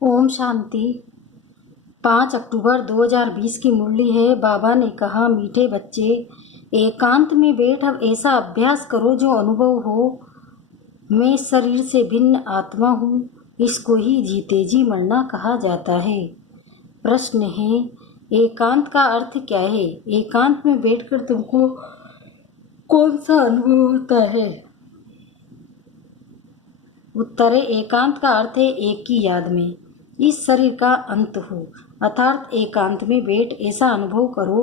ओम शांति। 5 अक्टूबर 2020 की मुरली है। बाबा ने कहा, मीठे बच्चे, एकांत में बैठ अब ऐसा अभ्यास करो जो अनुभव हो, मैं शरीर से भिन्न आत्मा हूँ। इसको ही जीते जी मरना कहा जाता है। प्रश्न है, एकांत का अर्थ क्या है? एकांत में बैठकर तुमको कौन सा अनुभव होता है? उत्तर है, एकांत का अर्थ है एक की याद में इस शरीर का अंत हो, अर्थात एकांत में बैठ ऐसा अनुभव करो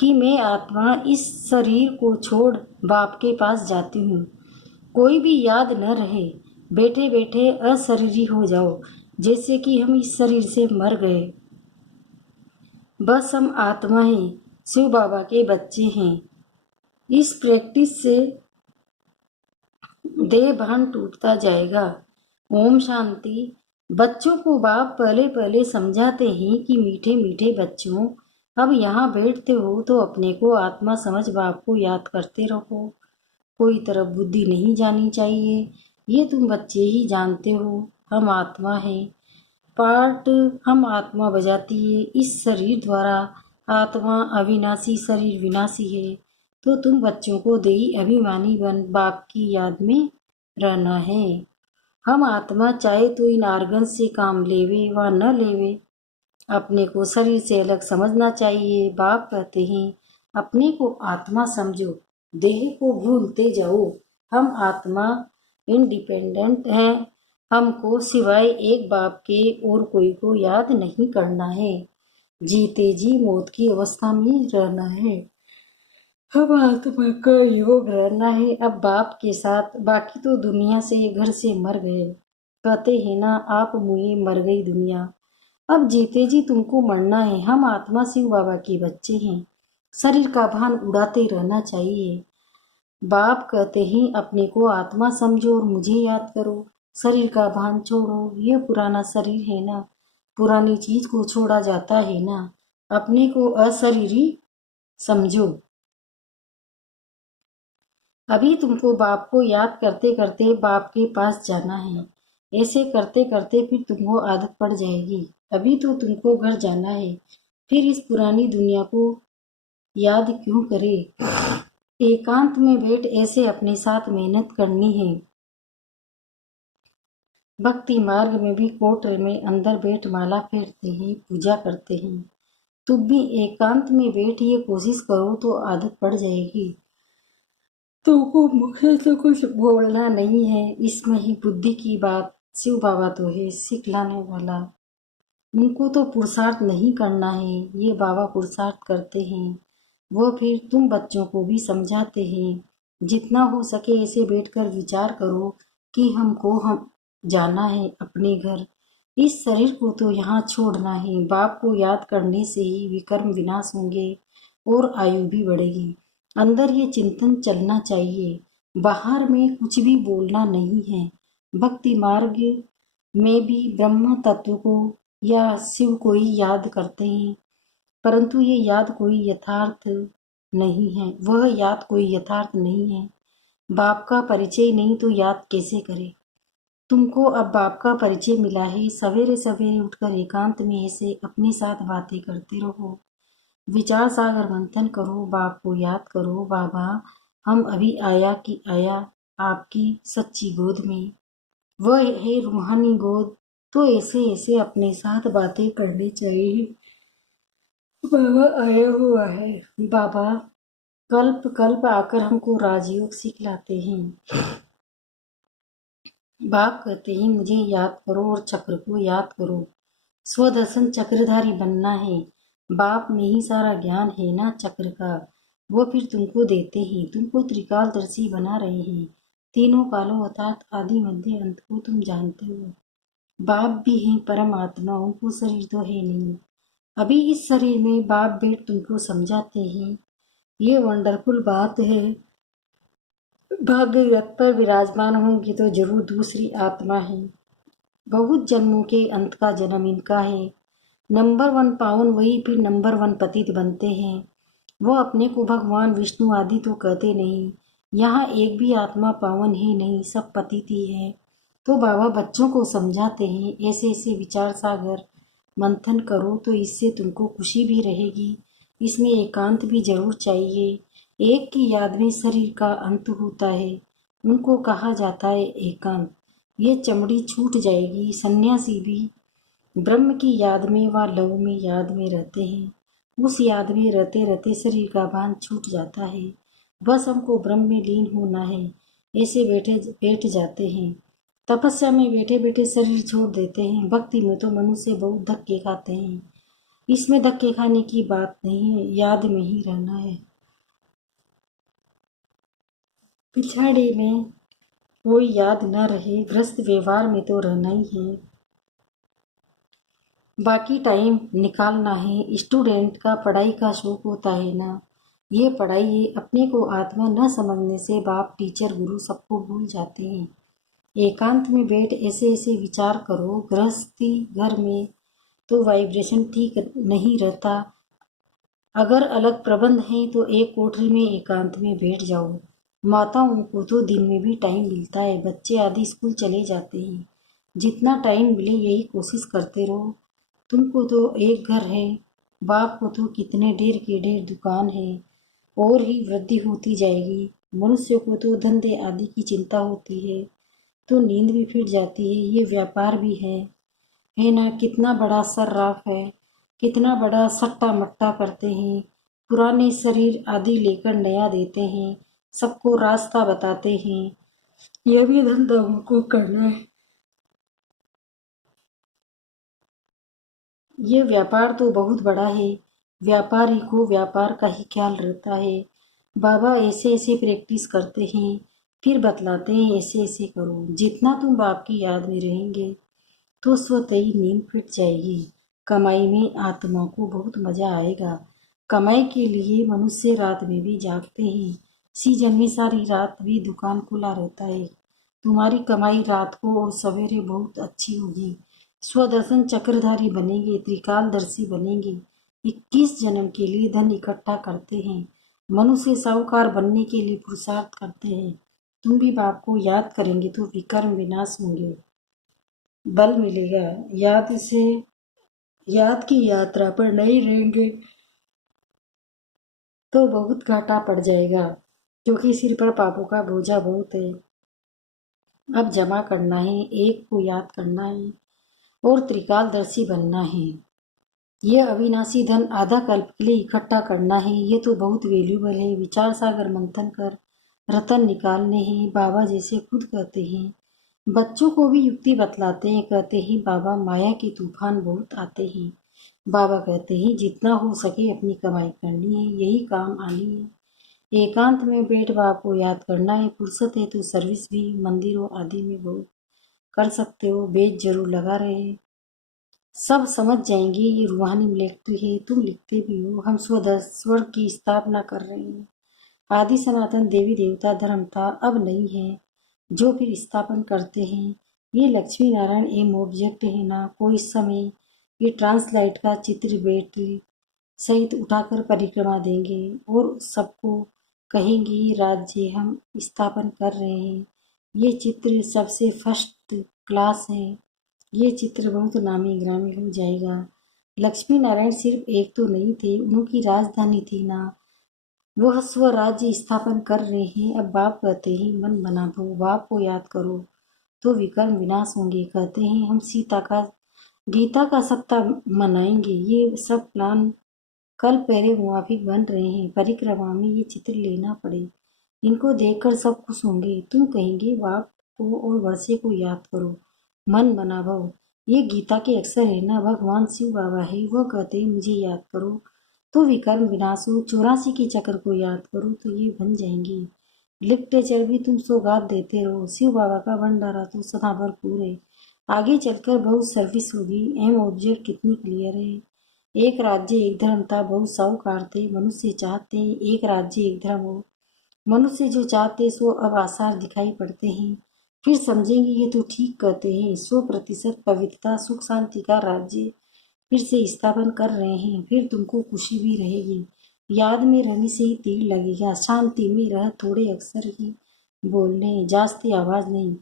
कि मैं आत्मा इस शरीर को छोड़ बाप के पास जाती हूँ। कोई भी याद न रहे, बैठे बैठे अशरीरी हो जाओ, जैसे कि हम इस शरीर से मर गए। बस हम आत्मा हैं, शिव बाबा के बच्चे हैं। इस प्रैक्टिस से देह भान टूटता जाएगा। ओम शांति। बच्चों को बाप पहले पहले समझाते हैं कि मीठे मीठे बच्चों, अब यहाँ बैठते हो तो अपने को आत्मा समझ बाप को याद करते रहो। कोई तरफ बुद्धि नहीं जानी चाहिए। ये तुम बच्चे ही जानते हो, हम आत्मा है। पार्ट हम आत्मा बजाती है इस शरीर द्वारा। आत्मा अविनाशी, शरीर विनाशी है। तो तुम बच्चों को देही अभिमानी बन बाप की याद में रहना है। हम आत्मा चाहे तो इन आर्गन से काम लेवे व न लेवे, अपने को शरीर से अलग समझना चाहिए। बाप कहते हैं, अपने को आत्मा समझो, देह को भूलते जाओ। हम आत्मा इंडिपेंडेंट हैं। हमको सिवाय एक बाप के और कोई को याद नहीं करना है। जीते जी मौत की अवस्था में रहना है। हम आत्मा का योग रहना है अब बाप के साथ। बाकी तो दुनिया से घर से मर गए। कहते हैं ना, आप मुझे मर गई दुनिया। अब जीते जी तुमको मरना है। हम आत्मा शिव बाबा के बच्चे हैं। शरीर का भान उड़ाते रहना चाहिए। बाप कहते हैं, अपने को आत्मा समझो और मुझे याद करो। शरीर का भान छोड़ो। ये पुराना शरीर है ना, पुरानी चीज को छोड़ा जाता है ना। अपने को अशरीरी समझो। अभी तुमको बाप को याद करते करते बाप के पास जाना है। ऐसे करते करते फिर तुमको आदत पड़ जाएगी। अभी तो तुमको घर जाना है, फिर इस पुरानी दुनिया को याद क्यों करे? एकांत में बैठ ऐसे अपने साथ मेहनत करनी है। भक्ति मार्ग में भी कोट में अंदर बैठ माला फेरते हैं, पूजा करते हैं। तुम भी एकांत में बैठ ये कोशिश करो तो आदत पड़ जाएगी। तुमको मुझे तो कुछ बोलना नहीं है, इसमें ही बुद्धि की बात। शिव बाबा तो है सिखलाने वाला। उनको तो पुरुषार्थ नहीं करना है, ये बाबा पुरुषार्थ करते हैं। वो फिर तुम बच्चों को भी समझाते हैं। जितना हो सके ऐसे बैठकर विचार करो कि हमको हम जाना है अपने घर। इस शरीर को तो यहाँ छोड़ना है। बाप को याद करने से ही विकर्म विनाश होंगे और आयु भी बढ़ेगी। अंदर ये चिंतन चलना चाहिए, बाहर में कुछ भी बोलना नहीं है। भक्ति मार्ग में भी ब्रह्म तत्व को या शिव को ही याद करते हैं, परंतु ये याद कोई यथार्थ नहीं है। वह याद कोई यथार्थ नहीं है। बाप का परिचय नहीं तो याद कैसे करे? तुमको अब बाप का परिचय मिला है। सवेरे सवेरे उठकर एकांत में ऐसे अपने साथ बातें करते रहो। विचार सागर मंथन करो, बाप को याद करो। बाबा, हम अभी आया कि आया आपकी सच्ची गोद में। वह है रूहानी गोद। तो ऐसे ऐसे अपने साथ बातें करनी चाहिए। बाबा आया हुआ है। बाबा कल्प कल्प आकर हमको राजयोग सिखलाते हैं। बाप कहते हैं, मुझे याद करो और चक्र को याद करो। स्वदर्शन चक्रधारी बनना है। बाप में ही सारा ज्ञान है ना चक्र का। वो फिर तुमको देते हैं। तुमको त्रिकालदर्शी बना रहे हैं। तीनों कालों अर्थात आदि मध्य अंत को तुम जानते हो। बाप भी हैं परमात्मा, उनको शरीर तो है नहीं। अभी इस शरीर में बाप बेट तुमको समझाते हैं। ये वंडरफुल बात है। भाग्य रथ पर विराजमान होंगी तो जरूर दूसरी आत्मा है। बहुत जन्मों के अंत का जन्म इनका है। नंबर 1 पावन वही फिर नंबर 1 पतित बनते हैं। वो अपने को भगवान विष्णु आदि तो कहते नहीं। यहाँ एक भी आत्मा पावन ही नहीं, सब पतित ही है। तो बाबा बच्चों को समझाते हैं, ऐसे ऐसे विचार सागर मंथन करो तो इससे तुमको खुशी भी रहेगी। इसमें एकांत भी जरूर चाहिए। एक की याद में शरीर का अंत होता है, उनको कहा जाता है एकांत। ये चमड़ी छूट जाएगी। सन्यासी भी ब्रह्म की याद में व लव में याद में रहते हैं। उस याद में रहते रहते शरीर का भान छूट जाता है। बस हमको ब्रह्म में लीन होना है। ऐसे बैठ जाते हैं। तपस्या में बैठे बैठे शरीर छोड़ देते हैं। भक्ति में तो मनुष्य बहुत धक्के खाते हैं। इसमें धक्के खाने की बात नहीं है, याद में ही रहना है। पिछाड़ी में कोई याद न रहे, ग्रस्त व्यवहार में तो रहना ही है। बाकी टाइम निकालना है। स्टूडेंट का पढ़ाई का शौक होता है ना, ये पढ़ाई है। अपने को आत्मा न समझने से बाप टीचर गुरु सबको भूल जाते हैं। एकांत में बैठ ऐसे ऐसे विचार करो। गृहस्थी घर में तो वाइब्रेशन ठीक नहीं रहता। अगर अलग प्रबंध है तो एक कोठरी में एकांत में बैठ जाओ। माताओं को तो दिन में भी टाइम मिलता है, बच्चे आदि स्कूल चले जाते हैं। जितना टाइम मिले यही कोशिश करते रहो। तुमको तो एक घर है, बाप को तो कितने ढेर के ढेर दुकान है। और ही वृद्धि होती जाएगी। मनुष्य को तो धंधे आदि की चिंता होती है तो नींद भी फिर जाती है। ये व्यापार भी है ना। कितना बड़ा सर्राफ है, कितना बड़ा सट्टा मट्टा करते हैं। पुराने शरीर आदि लेकर नया देते हैं, सबको रास्ता बताते हैं। यह भी धंधा हमको करना है। ये व्यापार तो बहुत बड़ा है। व्यापारी को व्यापार का ही ख्याल रहता है। बाबा ऐसे ऐसे प्रैक्टिस करते हैं, फिर बतलाते हैं ऐसे ऐसे करो। जितना तुम बाप की याद में रहेंगे तो स्वतः ही नींद फिट जाएगी। कमाई में आत्मा को बहुत मजा आएगा। कमाई के लिए मनुष्य रात में भी जागते हैं। सीजन में सारी रात भी दुकान खुला रहता है। तुम्हारी कमाई रात को और सवेरे बहुत अच्छी होगी। स्वदर्शन चक्रधारी बनेंगे, त्रिकालदर्शी बनेंगे। 21 जन्म के लिए धन इकट्ठा करते हैं। मनुष्य साहूकार बनने के लिए पुरुषार्थ करते हैं। तुम भी बाप को याद करेंगे तो विकर्म विनाश होंगे, बल मिलेगा। याद से याद की यात्रा पर नहीं रहेंगे तो बहुत घाटा पड़ जाएगा, क्योंकि सिर पर पापों का बोझा बहुत है। अब जमा करना है, एक को याद करना है और त्रिकालदर्शी बनना है। ये अविनाशी धन आधा कल्प के लिए इकट्ठा करना है। ये तो बहुत वैल्यूबल है। विचार सागर मंथन कर रतन निकालने हैं, बाबा जैसे खुद कहते हैं। बच्चों को भी युक्ति बतलाते हैं, कहते हैं बाबा माया के तूफान बहुत आते हैं। बाबा कहते हैं जितना हो सके अपनी कमाई करनी है, यही काम आनी है। एकांत में बैठ बाप को याद करना है। फुर्सत है तो सर्विस भी मंदिरों आदि में बहुत कर सकते हो। बेच जरूर लगा रहे, सब समझ जाएंगे ये रूहानी लिखती है। तुम लिखते भी हो। हम स्वर की स्थापना कर रहे हैं। आदि सनातन देवी देवता धर्म था, अब नहीं है। जो फिर स्थापन करते हैं। ये लक्ष्मी नारायण एम ऑब्जेक्ट है ना। कोई समय ये ट्रांसलाइट का चित्र बैटरी सहित उठाकर परिक्रमा देंगे और सबको कहेंगे ये राज्य हम स्थापन कर रहे हैं। ये चित्र सबसे फर्स्ट क्लास है। ये चित्र बहुत नामी ग्रामी हो जाएगा। लक्ष्मी नारायण सिर्फ एक तो नहीं थे, उनकी राजधानी थी ना। वह स्वराज्य स्थापन कर रहे हैं। अब बाप कहते हैं मन बना दो, बाप को याद करो तो विकर्म विनाश होंगे। कहते हैं हम सीता का गीता का सप्ताह मनाएंगे। ये सब प्लान कल पहले मुवाफिक बन रहे हैं। परिक्रमा में ये चित्र लेना पड़े, इनको देखकर सब खुश होंगे। तुम कहेंगे बाप को और वर्षे को याद करो, मन बना भव। ये गीता के अक्षर है ना। भगवान शिव बाबा है, वह कहते हैं मुझे याद करो तो विकर्म विनाश हो। 84 के चक्र को याद करो तो ये बन जाएंगे। लिटरेचर भी तुम सौगात देते रहो। शिव बाबा का भंडारा तो सदा भरपूर है। आगे चलकर बहुत सर्विस होगी। एम ऑब्जेक्ट कितनी क्लियर है। एक राज्य एक धर्म था, बहुत साहूकार थे। मनुष्य चाहते हैं एक राज्य एक धर्म हो। मनुष्य जो चाहते सो अब आसार दिखाई पड़ते हैं। फिर समझेंगे ये तो ठीक कहते हैं। 100% पवित्रता सुख शांति का राज्य फिर से स्थापन कर रहे हैं। फिर तुमको खुशी भी रहेगी। याद में रहने से ही तीर लगेगा। शांति में रह थोड़े अक्षर ही बोलने, जास्ती आवाज नहीं।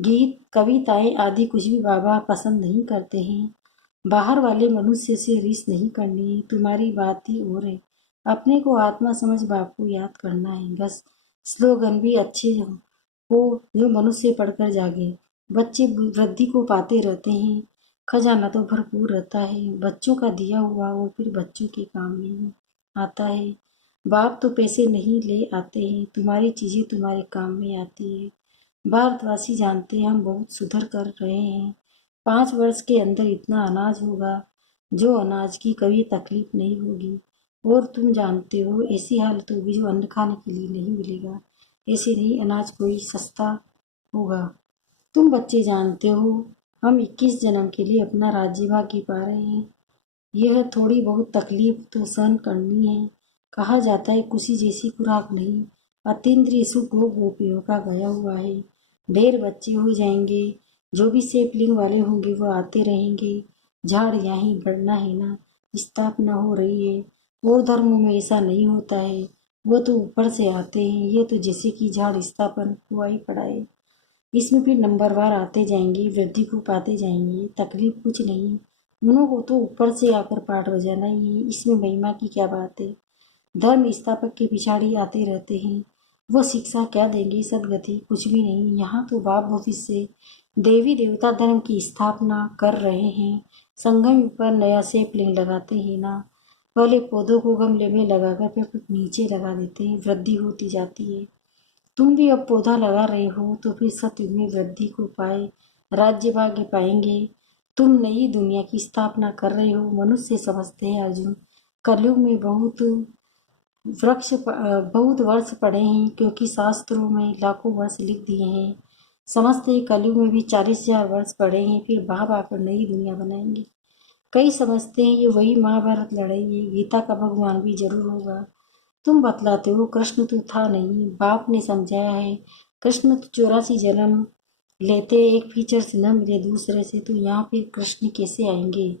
गीत, कविताएं आदि कुछ भी बाबा पसंद नहीं करते हैं। बाहर वाले मनुष्य से रिस नहीं करनी, तुम्हारी बात ही और है। अपने को आत्मा समझ बाप को याद करना है बस। स्लोगन भी अच्छे हो जो मनुष्य पढ़कर जागे। बच्चे वृद्धि को पाते रहते हैं, खजाना तो भरपूर रहता है। बच्चों का दिया हुआ वो फिर बच्चों के काम नहीं आता है। बाप तो पैसे नहीं ले आते हैं, तुम्हारी चीजें तुम्हारे काम में आती है। भारतवासी जानते हैं हम बहुत सुधर कर रहे हैं। 5 वर्ष के अंदर इतना अनाज होगा जो अनाज की कभी तकलीफ नहीं होगी। और तुम जानते हो ऐसी हालत होगी जो अन्न खाने के लिए नहीं मिलेगा। ऐसे नहीं अनाज कोई सस्ता होगा। तुम बच्चे जानते हो हम 21 जन्म के लिए अपना राज्य भाग्य पा रहे हैं। यह थोड़ी बहुत तकलीफ तो सहन करनी है। कहा जाता है खुशी जैसी खुराक नहीं। अतीन्द्रिय सुख गोपियों का गया हुआ है। ढेर बच्चे हो जाएंगे, जो भी सेपलिंग वाले होंगे वो आते रहेंगे। झाड़ यहाँ बढ़ना है ना, स्थापना हो रही है। और धर्मों में ऐसा नहीं होता है, वो तो ऊपर से आते हैं। ये तो जैसे कि झाड़ स्थापन हुआ ही पड़ा है। इसमें फिर नंबरवार आते जाएंगे, वृद्धि को पाते जाएंगे। तकलीफ कुछ नहीं, उन्हों को तो ऊपर से आकर पाठ बजाना ही है। इसमें महिमा की क्या बात है। धर्म स्थापक के पिछाड़ी आते रहते हैं, वो शिक्षा क्या देंगे। सदगति कुछ भी नहीं। यहाँ तो बाप भविष्य देवी देवता धर्म की स्थापना कर रहे हैं। संगम पर नया सेपलिंग लगाते हैं ना। पहले पौधों को गमले में लगाकर फिर नीचे लगा देते हैं, वृद्धि होती जाती है। तुम भी अब पौधा लगा रहे हो तो फिर सतयुग में वृद्धि को पाए राज्य भाग्य पाएंगे। तुम नई दुनिया की स्थापना कर रहे हो। मनुष्य समझते हैं अर्जुन कलयुग में बहुत वर्ष पड़े हैं, क्योंकि शास्त्रों में लाखों वर्ष लिख दिए हैं। समझते हैं कलयुग में भी 40,000 वर्ष पड़े हैं, फिर बाप आकर नई दुनिया बनाएंगे। कई समझते हैं ये वही महाभारत लड़ाई है, गीता का भगवान भी जरूर होगा। तुम बतलाते हो कृष्ण तो था नहीं, बाप ने समझाया है। कृष्ण तो 84 जन्म लेते एक फीचर से न मिले दूसरे से, तो यहाँ फिर कृष्ण कैसे आएंगे।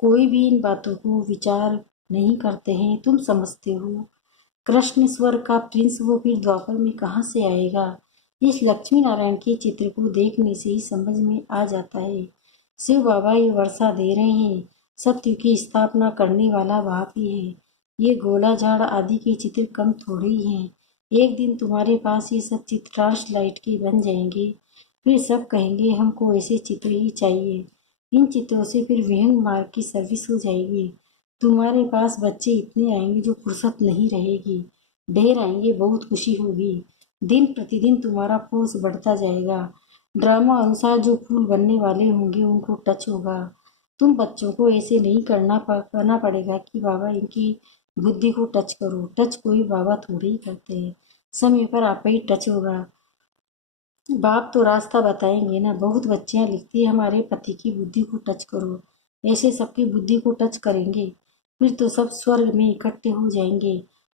कोई भी इन बातों को विचार नहीं करते हैं। तुम समझते हो कृष्ण स्वर का प्रिंस वो फिर द्वापर में कहाँ से आएगा। इस लक्ष्मी नारायण के चित्र को देखने से ही समझ में आ जाता है। शिव बाबा ये वर्षा दे रहे हैं, सत्य की स्थापना करने वाला बाप ही है। ये गोला झाड़ आदि के चित्र कम थोड़े ही हैं। एक दिन तुम्हारे पास ये सब चित्र ट्रांसलाइट के बन जाएंगे, फिर सब कहेंगे हमको ऐसे चित्र ही चाहिए। इन चित्रों से फिर विहंग मार्ग की सर्विस हो जाएगी। तुम्हारे पास बच्चे इतने आएंगे जो फुर्सत नहीं रहेगी। ढेर आएंगे, बहुत खुशी होगी। दिन प्रतिदिन तुम्हारा फोर्स बढ़ता जाएगा। ड्रामा अनुसार जो फूल बनने वाले होंगे उनको टच होगा। तुम बच्चों को ऐसे नहीं करना पड़ेगा कि बाबा इनकी बुद्धि को टच करो। टच कोई बाबा थोड़ी ही करते हैं, समय पर आप ही टच होगा। बाप तो रास्ता बताएंगे ना। बहुत बच्चियां लिखती है हमारे पति की बुद्धि को टच करो। ऐसे सबकी बुद्धि को टच करेंगे, फिर तो सब स्वर्ग में इकट्ठे हो जाएंगे।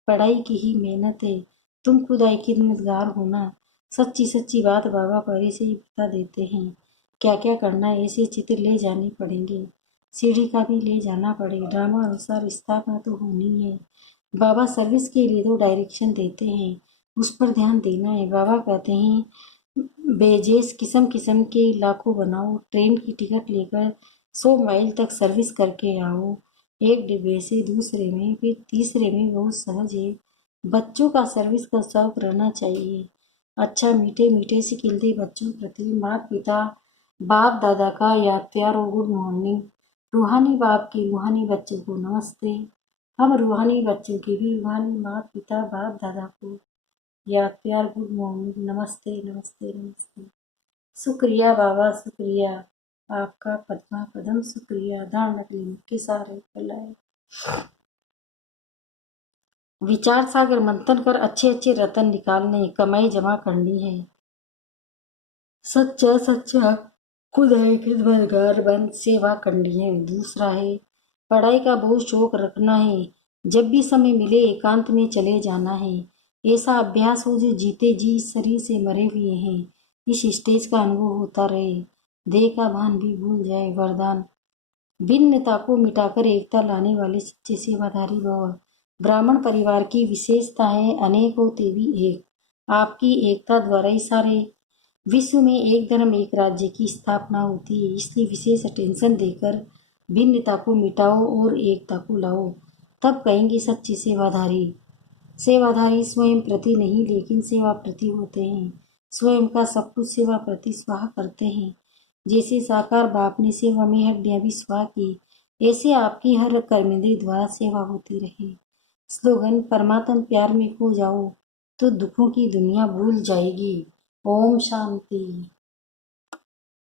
पढ़ाई की ही मेहनत है, तुम खुदाई की खिदमतगार होना। सच्ची सच्ची बात बाबा पहले से ही बता देते हैं। क्या क्या करना है, ऐसे चित्र ले जाने पड़ेंगे। सीढ़ी का भी ले जाना पड़ेगा। ड्रामा अनुसार स्थापना तो होनी है। बाबा सर्विस के लिए तो डायरेक्शन देते हैं, उस पर ध्यान देना है। बाबा कहते हैं बेजेस किस्म किस्म के लाखों बनाओ। ट्रेन की टिकट लेकर 100 माइल तक सर्विस करके आओ। एक डिब्बे से दूसरे में फिर तीसरे में बहुत सहज है। बच्चों का सर्विस का शौक रहना चाहिए। अच्छा मीठे मीठे से खिलते बच्चों के प्रति माता पिता बाप दादा का याद प्यार और गुड मॉर्निंग। रूहानी बाप की रूहानी बच्चों को नमस्ते। हम रूहानी बच्चों के भी रूहानी माता पिता बाप दादा को याद प्यार गुड मॉर्निंग। नमस्ते नमस्ते नमस्ते। शुक्रिया बाबा शुक्रिया, आपका पद्मा पदम शुक्रिया। धारणा के लिए मुख्य सारे फैलाए। विचार सागर मंथन कर अच्छे अच्छे रतन निकालने, कमाई जमा करनी है। सच्चा सच्चा खुदाई खिदमतगार बन सेवा करनी है। दूसरा है पढ़ाई का बहुत शौक रखना है। जब भी समय मिले एकांत में चले जाना है। ऐसा अभ्यास हो जो जीते जी इस शरीर से मरे हुए हैं इस स्टेज का अनुभव होता रहे। देह का भान भी भूल जाए। वरदान भिन्नता को मिटाकर एकता लाने वाले सच्चे सेवाधारी भव। ब्राह्मण परिवार की विशेषता है अनेक हो ते भी एक। आपकी एकता द्वारा ही सारे विश्व में एक धर्म एक राज्य की स्थापना होती है, इसलिए विशेष अटेंशन देकर भिन्नता को मिटाओ और एकता को लाओ, तब कहेंगे सच्चे सेवाधारी। सेवाधारी स्वयं प्रति नहीं लेकिन सेवा प्रति होते हैं, स्वयं का सब कुछ सेवा प्रति स्वाहा करते हैं। जैसे साकार बाप ने सेवा में हड्डियां भी स्वाहा की, ऐसे आपकी हर कर्मेंद्रिय द्वारा सेवा होती रहे। स्लोगन: परमात्म प्यार में खो जाओ तो दुखों की दुनिया भूल जाएगी। ओम शांति।